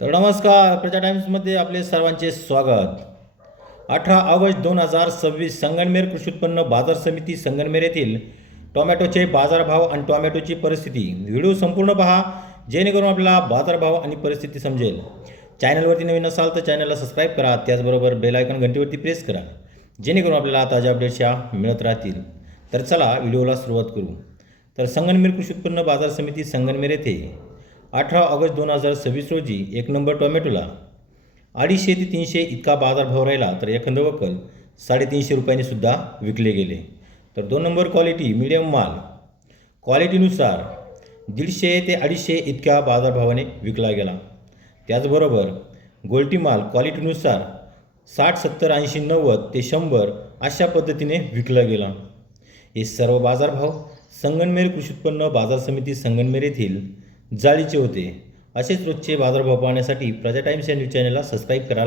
तर नमस्कार, प्रजा टाइम्समध्ये आपले सर्वांचे स्वागत. 18 ऑगस्ट 2026 संगमनेर कृषी उत्पन्न बाजार समिती संगमनेर येथील टोमॅटोचे बाजारभाव आणि टोमॅटोची परिस्थिती. व्हिडिओ संपूर्ण पहा जेणेकरून आपल्याला बाजारभाव आणि परिस्थिती समजेल. चॅनलवरती नवीन असाल तर चॅनलला सबस्क्राईब करा, त्याचबरोबर बेल आयकॉन घंटीवरती प्रेस करा जेणेकरून आपल्याला ताज्या अपडेट्सच्या मिळत राहतील. तर चला व्हिडिओला सुरुवात करू. तर संगमनेर कृषी उत्पन्न बाजार समिती संगमनेर येथे 18 ऑगस्ट 2026 रोजी 1 नंबर टोमॅटोला 250 ते 300 इतका बाजारभाव राहिला, तर एखाद वक्कल 350 रुपयांनी सुद्धा विकले गेले. तर 2 नंबर क्वालिटी मीडियम माल क्वालिटीनुसार 150 ते 250 इतक्या बाजारभावाने विकला गेला. त्याचबरोबर गोल्टी माल क्वालिटीनुसार 60, 70, 80, 90 ते 100 अशा पद्धतीने विकला गेला. हे सर्व बाजारभाव संगमनेर कृषी उत्पन्न बाजार समिती संगमनेर येथील जाळीचे होते. असेच रोजचे बाजारभाव पाहण्यासाठी प्रजा टाइम्स या न्यूज चॅनलला सबस्क्राईब करा.